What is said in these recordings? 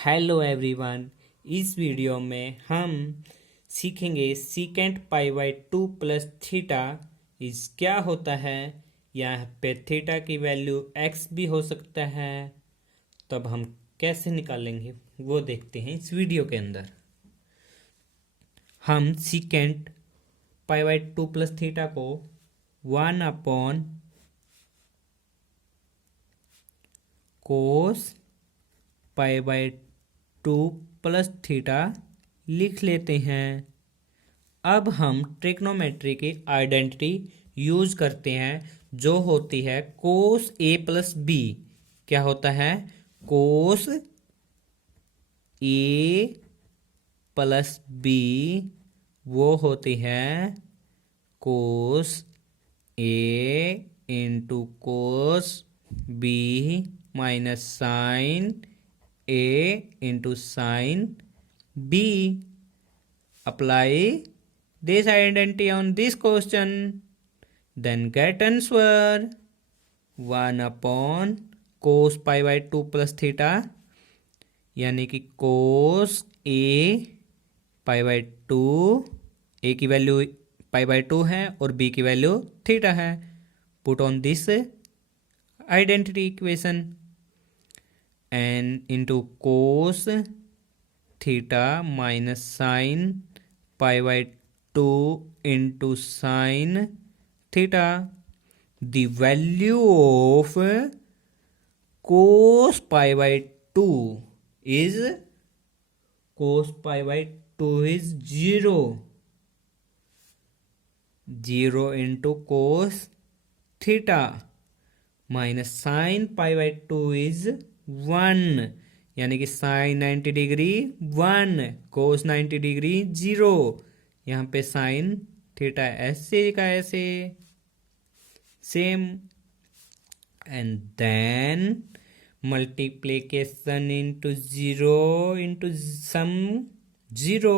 Hello everyone. इस video में हम सीखेंगे secant pi by 2 plus theta इस क्या होता है। यहाँ पे थीटा की वैल्यू एक्स भी हो सकता है, तब हम कैसे निकालेंगे वो देखते हैं इस वीडियो के अंदर। हम secant pi by 2 plus theta को 1 upon cos pi by 2 plus theta लिख लेते हैं। अब हम ट्रिग्नोमेट्री की आइडेंटिटी यूज करते हैं जो होती है कोस ए प्लस बी। क्या होता है? कोस ए प्लस बी वो होती है cos A into cos B minus sine A into sine B. Apply this identity on this question, then get answer 1 upon cos pi by 2 plus theta, यानी कि cos a pi by 2, a की value pi by 2 है और b की value theta है। Put on this identity equation and into cos theta minus sine pi by 2 into sin theta. The value of cos pi by 2 is 0. 0 into cos theta minus sin pi by 2 is 1, यानी कि sign 90 degree 1, कोस 90 degree 0। यहाँ पे sine theta ऐसे का ऐसे same, and then multiplication into 0 into sum 0,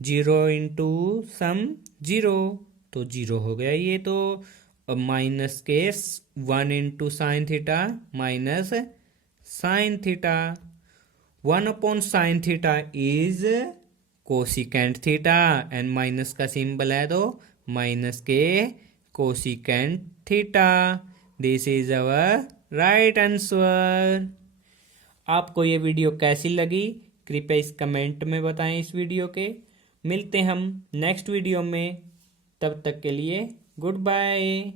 0 into sum 0, तो 0 हो गया ये। तो माइनस के 1 into sine theta minus sine theta. 1 upon sine theta is cosecant theta and minus का सिंबल है तो माइनस के cosecant theta. This is our right answer. आपको ये वीडियो कैसी लगी कृपया इस कमेंट में बताएं इस वीडियो के। मिलते हम नेक्स्ट वीडियो में, तब तक के लिए गुड बाय।